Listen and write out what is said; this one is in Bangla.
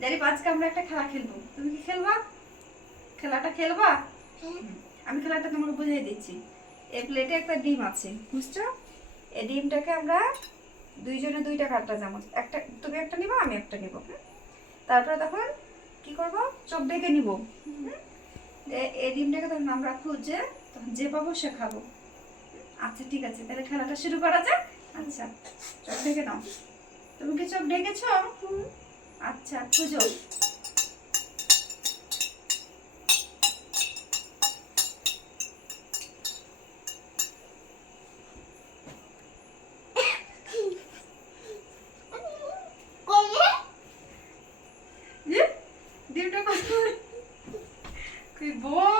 ড্যাডি আজকে আমরা একটা খেলা খেলবো, তুমি কি খেলবা? খেলাটা খেলবা? আমি খেলাটা তোমাকে বুঝিয়ে দিচ্ছি। এই প্লেটে একটা ডিম আছে, বুঝছো? এই ডিমটাকে আমরা দুইজনে দুইটা কাটা চামচ, একটা তুমি একটা নিবা, আমি একটা নিব। তারপরে তখন কি করব, চোখ ঢেকে নিব। এই ডিমটাকে তখন আমরা খুঁজে তখন যে পাবো সে খাবো। আচ্ছা ঠিক আছে, তাহলে খেলাটা শুরু করা যাক। আচ্ছা, চোখ ঢেকে নাও। তুমি কি চোখ ঢেকেছ? আচ্ছা, খুঁজো। ডিমটা কি বল